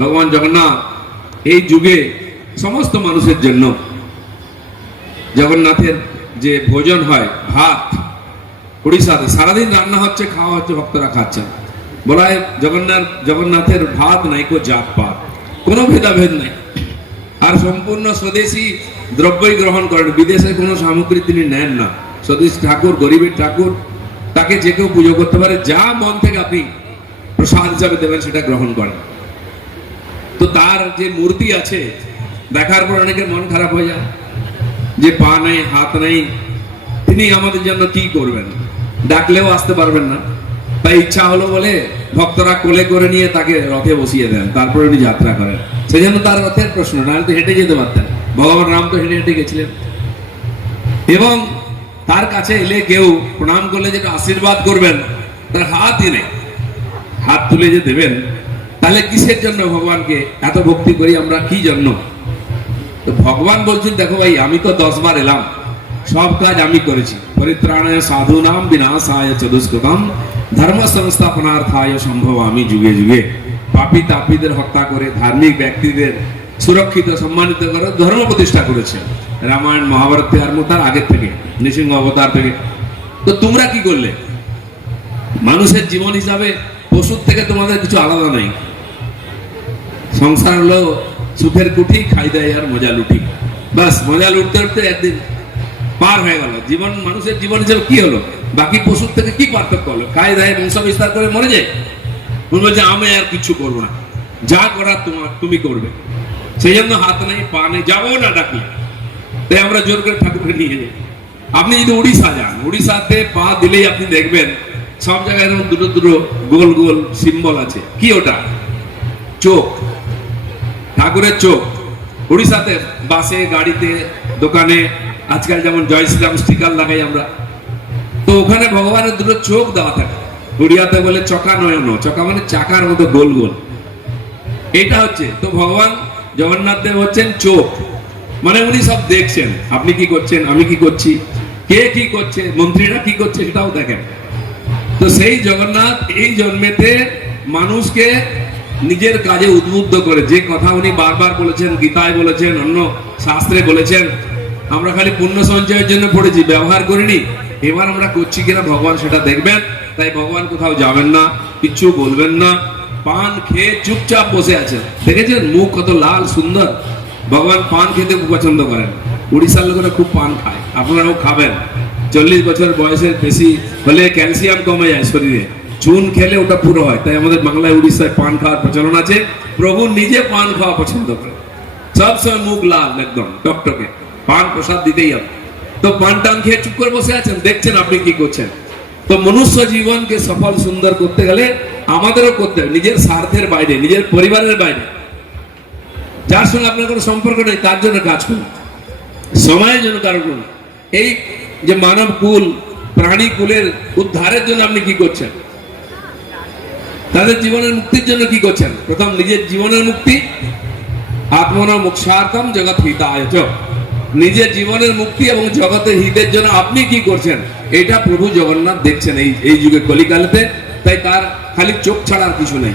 ভগবান জগন্নাথ এই যুগে সমস্ত মানুষের জন্য জগন্নাথের যে ভোজন হয় ভাত উড়িষ্যাতে সারাদিন রান্না হচ্ছে, খাওয়া হচ্ছে, ভক্তরা খাচ্ছেন। বলা হয় জগন্নাথের ভাত নাই কো জাত পাত, কোনো ভেদাভেদ নাই, আর সম্পূর্ণ স্বদেশী দ্রব্যই গ্রহণ করেন, বিদেশে কোনো সামগ্রী তিনি নেন না। স্বদেশী ঠাকুর, গরিবের ঠাকুর, তাকে যে কেউ পুজো করতে পারে, যা মন থেকে আপনি প্রসাদ হিসাবে দেবেন সেটা গ্রহণ করেন। তো তার যে মূর্তি আছে দেখার পর অনেকের মন খারাপ হয়ে যায় যে পা নেই, হাত নেই, তিনি আমাদের জন্য কি করবেন, ডাকলেও আসতে পারবেন না। তাই ইচ্ছা হলো বলে ভক্তরা কোলে করে নিয়ে তাকে রথে বসিয়ে দেন, তারপরে উনি যাত্রা করেন। সেই জন্য তার রথের প্রশ্ন, না তো হেঁটে যেতে পারতেন। ভগবান রাম তো হেঁটে হেঁটে গেছিলেন। এবং তার কাছে এলে কেউ প্রণাম করলে যেটা আশীর্বাদ করবেন, তার হাতই নেই, হাত তুলে যে দেবেন, তাহলে কিসের জন্য ভগবানকে এত ভক্তি করি আমরা, কি জন্য? তো ভগবান বলছেন, দেখো ভাই, আমি তো 10 বার এলাম, সব কাজ আমি করেছি। পরিত্রাণায় সাধুনাম বিনাশায় চ দুষ্কৃতম ধর্ম সংস্থাপনার্থায় সম্ভবামি যুগে যুগে। পাপী তাপীদের হত্যা করে ধার্মিক ব্যক্তিদের সুরক্ষিত সম্মানিত করে ধর্ম প্রতিষ্ঠা করেছে রামায়ণ মহাভারত আর তার আগের থেকে, নৃসিংহ অবতার থেকে। তো তোমরা কি করলে? মানুষের জীবন হিসাবে পশুর থেকে তোমাদের কিছু আলাদা নাই। সংসার হলো সুখের কুঠি, খাই দেয় আর মজা লুটি। বাস মজা লুটতে লুটতে একদিন পার হয়ে গেল। জীবন, মানুষের জীবন হিসেবে কি হলো? বাকি পশুর থেকে কি পার্থক্য হলো? খাই দেয়, বংশ বিস্তার করে মরে যায়। বলবো যে আমি আর কিছু করবো না, যা করার তুমি করবে। সেই জন্য হাত নেই, পা নেই, যাবো না ডাকলে। তাই আমরা জোর করে ঠাকুরকে নিয়ে যাই। আপনি যদি উড়িষ্যা যান, উড়িষ্যাতে পা দিলেই আপনি দেখবেন সব জায়গায় এরকম দুটো দুটো গোল গোল সিম্বল আছে। কি ওটা? চোখ, ঠাকুরের চোখ। উড়িষ্যাতে বাসে, গাড়িতে, দোকানে আজকাল যেমন জয় শ্রীরাম স্টিকার লাগাই আমরা, তো ওখানে ভগবানের দুটো চোখ দেওয়া থাকে। উড়িয়াতে বলে চকা নয়ন, চকা মানে চাকার মতো গোল গোল। এটা হচ্ছে, তো ভগবান জগন্নাথ দেব হচ্ছেন চোখ, মানে উনি সব দেখছেন, আপনি কি করছেন, আমি কি করছি, কে কি করছে, মন্ত্রীরা কি করছে, সেটাও দেখেন। তো সেই জগন্নাথ এই জন্মেতে মানুষকে নিজের কাজে উদ্বুদ্ধ করে, যে কথা উনি বারবার বলেছেন, গীতায় বলেছেন, অন্য শাস্ত্রে বলেছেন, আমরা খালি পুণ্য সঞ্চয়ের জন্য পড়েছি, ব্যবহার করিনি। এবার আমরা করছি কিনা ভগবান সেটা দেখবেন। তাই ভগবান কোথাও যাবেন না, কিছু বলবেন না, পান খেয়ে চুপচাপ বসে আছেন। দেখেছেন মুখ কত লাল সুন্দর? ভগবান পান খেতে খুব পছন্দ করেন। উড়িষ্যার লোকেরা খুব পান খায়, আপনারাও খাবেন। 40 বছর বয়সের বেশি হলে ক্যালসিয়াম কমে যায় শরীরে, চুন খেলে ওটা পুরো হয়। তাই আমাদের বাংলায়, উড়িষ্যায় পান খাওয়ার প্রচলন আছে। প্রভু নিজে পান খাওয়া পছন্দ করে, সবসময় মুখ লাল একদম টকটকে, পান প্রসাদ দিতেই হবে। তো পান টান খেয়ে চুপ করে বসে আছেন, দেখছেন আপনি কি করছেন। তো মনুষ্য জীবনকে সফল সুন্দর করতে গেলে আমাদেরও করতে হবে, নিজের স্বার্থের বাইরে, নিজের পরিবারের বাইরে, যার সঙ্গে আপনার কোনো সম্পর্ক নেই, তার জন্য কাজ করুন, সময়ের জন্য কাজ করুন। এই যে মানব কুল, প্রাণী কুলের উদ্ধারের জন্য আপনি কি করছেন? তাদের জীবনের মুক্তির জন্য কি করছেন? প্রথম নিজের জীবনের মুক্তি, আত্মনা মোক্ষার্থম জগৎ হিতায় চ। নিজের জীবনের মুক্তি এবং জগতের হিতের জন্য আপনি কি করছেন, এটা প্রভু জগন্নাথ দেখছেন এই যুগে কলিকালেতে। তাই তার খালি চোখ ছাড়া আর কিছু নেই।